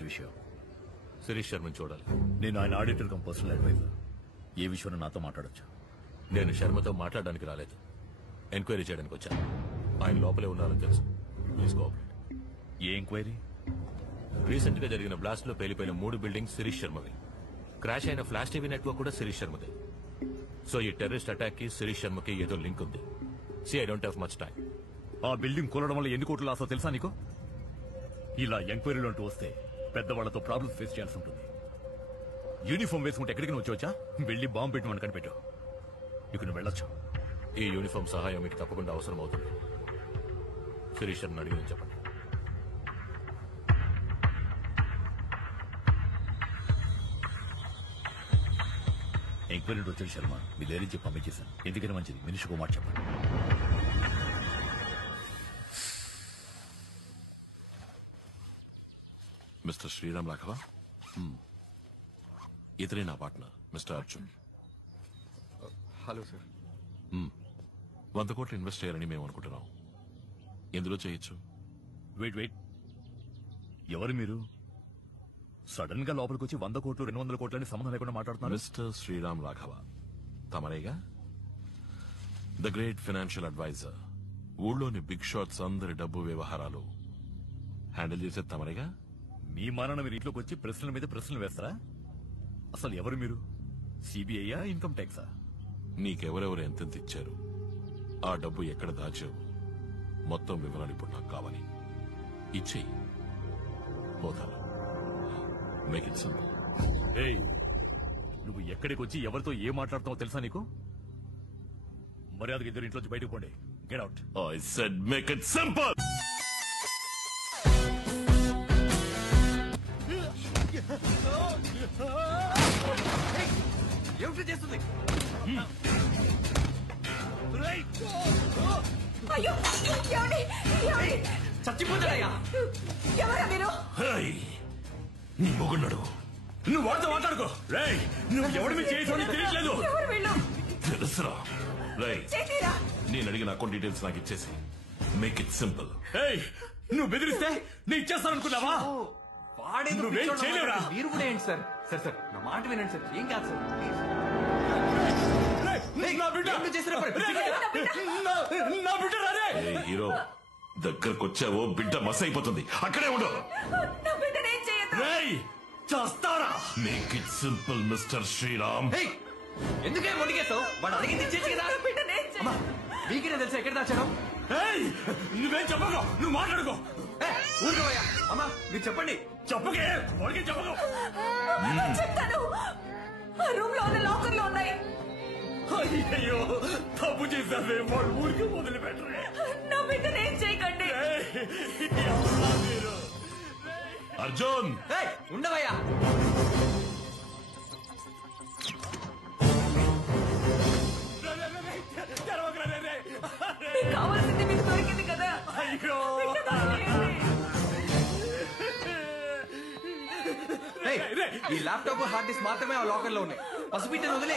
ఏంటి విషయం? శిరీష్ శర్మని చూడాలి. నేను ఆయన ఆడిటర్ కమ్ పర్సనల్ అడ్వైజర్. ఏ విషయంలో నాతో మాట్లాడొచ్చు? నేను శర్మతో మాట్లాడడానికి రాలేదు, ఎంక్వైరీ చేయడానికి వచ్చాను. ఆయన లోపలే ఉన్నారని తెలుసు. Please cooperate. A enquiry? Recent గా జరిగిన బ్లాస్ట్ లో పేలిపోయిన 3 బిల్డింగ్స్ శిరీష్ శర్మవి. క్రాష్ అయిన ఫ్లాష్ టీవీ నెట్వర్క్ కూడా శిరీష్ శర్మదే. సో ఈ టెర్రరిస్ట్ అటాక్ కి శిరీష్ శర్మకి ఏదో లింక్ ఉంది. I don't have much time. ఆ బిల్డింగ్ కూలడం వల్ల ఎన్ని కోట్లు లాసో తెలుసా నీకు? ఇలా ఎంక్వైరీలు అంటూ వస్తే పెద్దవాళ్లతో ప్రాబ్లమ్స్ ఫేస్ చేయాల్సి ఉంటుంది. యూనిఫామ్ వేసుకుంటే ఎక్కడికి నువ్వు వచ్చా? వెళ్ళి బాంబు పెట్టి మనం కనిపెట్టు. ఇక నువ్వు వెళ్ళొచ్చు. ఈ యూనిఫామ్ సహాయం మీకు తప్పకుండా అవసరం అవుతుంది. శిరీష్ శర్మని అడిగి చెప్పండి. ఎంక్వైరీ వచ్చాడు శర్మ. మీ ధైర్యం చెప్పి పంపించేశాను. ఎందుకని మంచిది, మినిషికి మాట చెప్పండి. మిస్టర్ శ్రీరామ్ రాఘవ, ఇతనే నా partner mister Arjun. Hello sir. 100 కోట్లు ఇన్వెస్ట్ చేయాలని మేము అనుకుంటున్నాం. ఎందులో చేయొచ్చు? వెయిట్, ఎవరు మీరు? సడన్ గా లోపలికి వచ్చి 100 కోట్లు 200 కోట్లని సంబంధం లేకుండా మాట్లాడుతున్నారు. మిస్టర్ శ్రీరామ్ రాఘవ తమరేగా, ద గ్రేట్ ఫైనాన్షియల్ అడ్వైజర్. ఊళ్ళోని బిగ్ షాట్స్ అందరి డబ్బు వ్యవహారాలు హ్యాండిల్ చేసేది తమరేగా. మీ మానన మీరు ఇంట్లోకి వచ్చి ప్రశ్నల మీద ప్రశ్నలు వేస్తారా? అసలు ఎవరు మీరు? సిబిఐయా, ఇన్కమ్ ట్యాక్సా? నీకెవరెవరు ఎంతెంత ఇచ్చారు, ఆ డబ్బు ఎక్కడ దాచావు, మొత్తం వివరాలు ఇప్పుడు నాకు కావాలి. ఇచ్చేయి, పోతాను. Make it simple. నువ్వు ఎక్కడికి వచ్చి ఎవరితో ఏం మాట్లాడుతావో తెలుసా నీకు? మర్యాదగా ఇద్దరు ఇంట్లోంచి బయటకు పోండి. Get out. I said make it simple. ఏమిటి చేస్తుంది? అయ్యో, చచ్చిపోతాడయ్యా. ఎవరా మీరు? నీ మొగున్నాడు. నువ్వు వాడితో మాట్లాడుకో. రేయ్, నువ్వు ఎవరి మీద చేసావు తెలియట్లేదు. ఎవరు వీళ్ళు? తెలుసురా. రై, చేతిరా. నేను అడిగిన అకౌంట్ డీటెయిల్స్ నాకు ఇచ్చేసి మేక్ ఇట్ సింపుల్. నువ్వు బెదిరిస్తే నేను ఇచ్చేస్తాననుకున్నావా? నువ్వేం చేయలేవురా. మీరు కూడా ఏంటి సార్? సార్ సార్ నా మాట వినండి సార్. ఏం కాదు సార్. హీరో దగ్గరకొచ్చావో బిడ్డ మస్ అయిపోతుంది. అక్కడే ఉండు. నా బిడ్డనేం చేయొద్దు. చేస్తారా? Make it simple mister Sriram. ఎందుకే మొండిగేస్తావు? వాడు అడిగింది ఇచ్చేసి కదా. నా బిడ్డనేం చేయొద్దు. మీకేనా తెలుసా ఎక్కడ దాచాడు? నువ్వేం చెప్పకు. నువ్వు మాట్లాడుకో. ఊరుకోవయ్యా. అమ్మా మీరు చెప్పండి. చెప్పకే, వాడికి చెప్పకు. చెప్తాను. ఆ రూమ్ లో ఉన్న లాకర్ లో ఉన్నాయి. అయ్యో, తప్పు చేశావే. వాడు ఊరికి మొదలు పెట్టరే. నా బిడ్డనేం చేయకండి. అర్జున్, ఉండవయ్యా. మీకు కావాల్సింది మీకు దొరికింది కదా. అయ్యో, ఈ ల్యాప్టాప్ హార్డ్ డిస్క్ మాత్రమే ఆ లాకర్ లో ఉన్నాయి. పసిబిడ్డను వదిలే.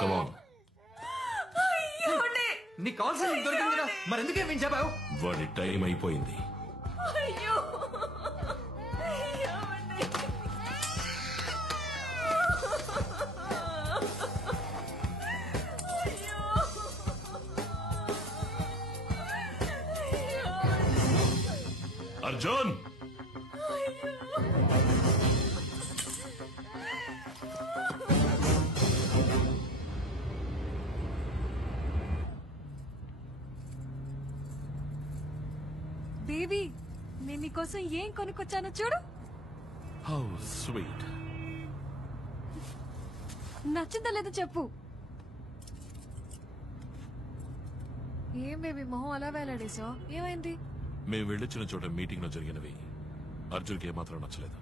come on. నీకు కావాల్సింది దొరికింది కదా, మరి ఎందుకే మేము చెప్పావు? వాడి టైం అయిపోయింది. అయ్యో, అర్జున్, బేబీ, నేను నీకోసం ఏం కొనుక్కొచ్చానో చూడు. How sweet. నచ్చిందా లేదో చెప్పు. ఏం బేబీ మొహం అలా వేలాడేసావు? ఏమైంది? మేము వెళ్ళొచ్చిన చోట మీటింగ్ లో జరిగినవి అర్జున్కి ఏమాత్రం నచ్చలేదు.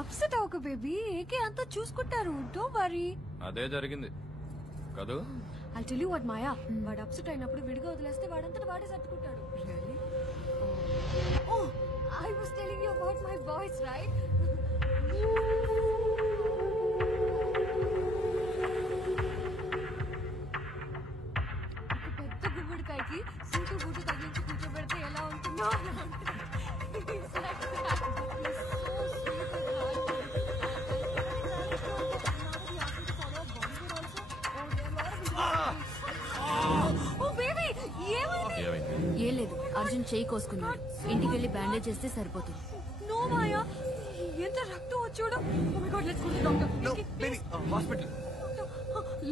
అప్సెట్ అవ్వకు బేబీ, ఏకే అంతా చూసుకుంటారు. Don't worry. అదే జరిగింది కదూ. I'll tell you what, Maya. వాడు అప్సెట్ అయినప్పుడు విడిగా వదిలేస్తే వాడంతట వాడే సర్దుకుంటాడు. Really? Oh, I was telling you about my voice, right? పెద్ద గుమ్మడికాయకి సూటు బూటు తగిలించి కూర్చోబెడితే ఎలా ఉంటుందో అలా ఉంటుంది. It's like that. It's so sweet and hard. ఏమైంది? ఏం లేదు, అర్జున్ చేయి కోసుకున్నాడు. ఇంటికి వెళ్ళి బ్యాండేజ్ చేస్తే సరిపోతుంది. No, Maya. ఎంత రక్తం వచ్చాడు. Oh my God, let's go to the doctor. No, Okay, baby, hospital.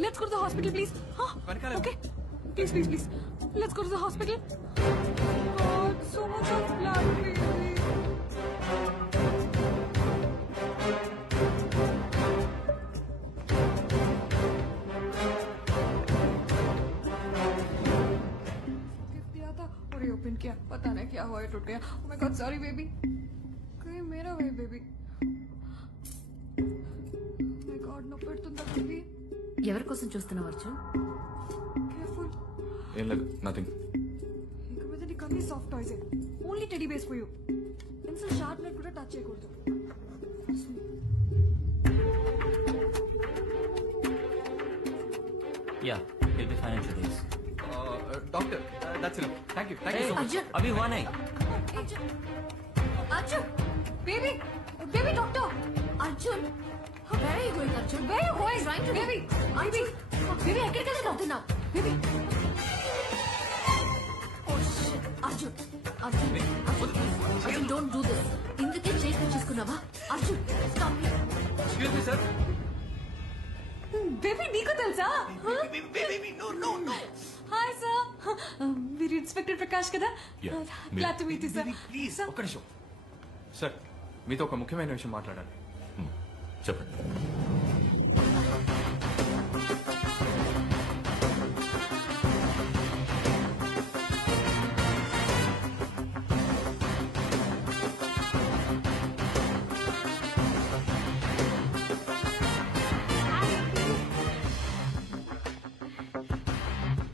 Let's go to the hospital, please. వెనకాల. Okay. Please. Let's go to the hospital. God, so much of blood, really. Gift दिया था और ये open किया. पता नहीं क्या हुआ, ये टूट गया. Oh my God, sorry, baby. कहीं मेरा है, baby. Oh my God, no పెడుతుందా, baby? ఎవరి కోసం చూస్తున్నావు అర్జున్? Careful. ఏం లేదు, నథింగ్. ఇక మీద నీకు అన్ని soft toys. Only teddy base for you. Pencil sharpener కూడా టచ్ చేయకూడదు. Yeah, he'll be fine in 2 days. Doctor, that's it. Thank you so much. Arjun, Abhi, one eye. Arjun! Baby! Baby doctor! Arjun, where are you going, Arjun? Where are you going? Trying to- Baby! Baby, baby, ఎక్కడికి వెళ్తున్నావు? Baby! Oh shit, Arjun, Arjun, don't do this. ఇందుకే చేసి చేసుకున్నావా? Arjun, stop me. Excuse me sir. Baby, నీకు తెలుసా? Baby, no. Hi, sir. మీరు inspector Prakash కదా? Yeah, me. Glad to meet you, sir. Please Sir. ఒక్క నిమిషం. సార్, మీతో ఒక ముఖ్యమైన విషయం మాట్లాడాలి. చెప్పండి.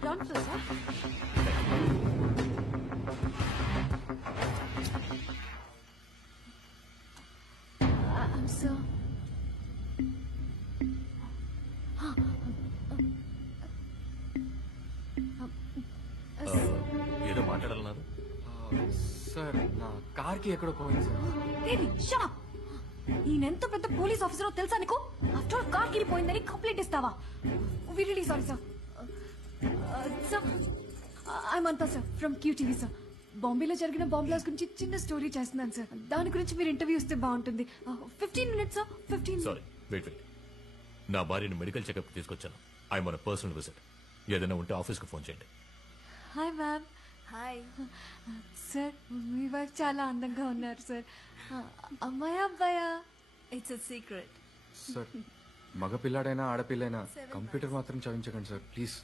Round floor, sir. Sir. ఏదో మాట్లాడాలన్నారు. సార్, నా కార్కి ఎక్కడో పోయింది సార్. Baby, shut up. ఈయనెంత పెద్ద పోలీస్ ఆఫీసరో తెలుసా నీకు? ఆఫ్టర్ ఆల్ కార్ కిరిపోయిందని కంప్లైంట్ ఇస్తావా? We really sorry sir. Sir, I'm అన్పా సార్ ఫ్రమ్ QTV సార్. బాంబేలో జరిగిన బాంబ్ బ్లాస్ట్ గురించి చిన్న స్టోరీ చేస్తున్నాను సార్. దాని గురించి మీరు ఇంటర్వ్యూ ఇస్తే బాగుంటుంది. 15 minutes సార్. 15 sorry, wait. నా భార్యను మెడికల్ చెకప్ తీసుకొచ్చాను. I'm on personal visit. ఏదైనా ఉంటే ఆఫీస్కి ఫోన్ చేయండి. Hi ma'am. Hi sir. మీ వైఫ్ చాలా అందంగా ఉన్నారు సార్. అమ్మాయా అబ్బాయా? It's a secret. సార్, మగ పిల్లాడైనా ఆడపిల్లైనా కంప్యూటర్ మాత్రం చదివించకండి సార్, ప్లీజ్.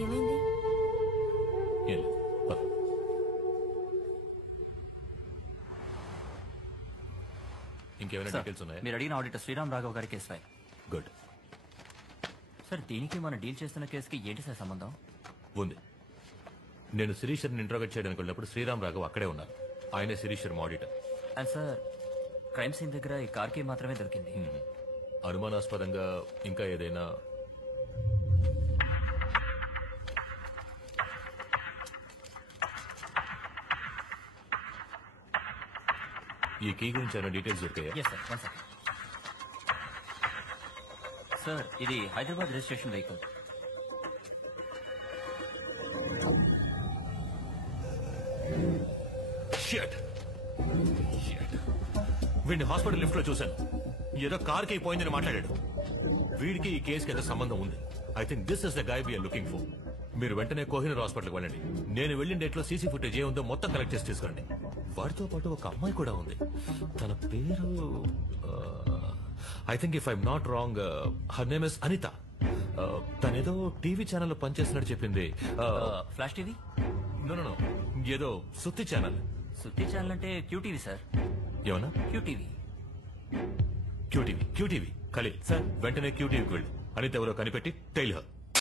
ఏమైంది? ఏం లేదు, పద. ఇంకేమైనా డీటెయిల్స్ ఉన్నాయా? మీరు అడిగిన ఆడిటర్ శ్రీరామ్ రాఘవ్ గారి కేసు ఫైల్. గుడ్. సార్, దీనికి మనం డీల్ చేస్తున్న కేసుకి ఏంటి సార్ సంబంధం? ఉంది. నేను శిరీషర్ని ఇంట్రోగేట్ చేయడానికి వెళ్ళినప్పుడు శ్రీరామ్ రాఘవ్ అక్కడే ఉన్నారు. ఆయనే శిరీషర్ auditor. And sir, crime scene దగ్గర ఈ కార్ కీ మాత్రమే దొరికింది. అనుమానాస్పదంగా ఇంకా ఏదైనా? ఈ కీ గురించి ఏమైనా డీటెయిల్స్ దొరికాయా? Yes sir, 1 second. సార్, ఇది హైదరాబాద్ రిజిస్ట్రేషన్ వెహికల్. Shit. వీడిని హాస్పిటల్ లిఫ్ట్ లో చూశాను. ఏదో కార్ కి పోయిందని మాట్లాడాడు. వీడికి ఈ కేసుకి ఏదో సంబంధం ఉంది. I think this is the guy we're looking for. మీరు వెంటనే కోహినూర్ హాస్పిటల్కి వెళ్ళండి. నేను వెళ్ళిన డేట్ లో సీసీ ఫుటేజ్ ఏ ఉందో మొత్తం కలెక్ట్ చేసి తీసుకురండి. వాడితో పాటు ఒక అమ్మాయి కూడా ఉంది. తన పేరు I think if I'm not wrong her name is Anita. తనేదో టీవీ ఛానల్లో పనిచేస్తున్నట్టు చెప్పింది. ఫ్లాష్ టీవీ నో ఏదో సుత్తి ఛానల్. సుత్తి ఛానల్ అంటే క్యూటీవీ సార్. ఏమన్నా? క్యూటీవీ. క్యూటీవీ ఖలీల్ సార్, వెంటనే క్యూటీవీకి వెళ్ళు. అనిత ఎవరో కనిపెట్టి టైల్ హర్.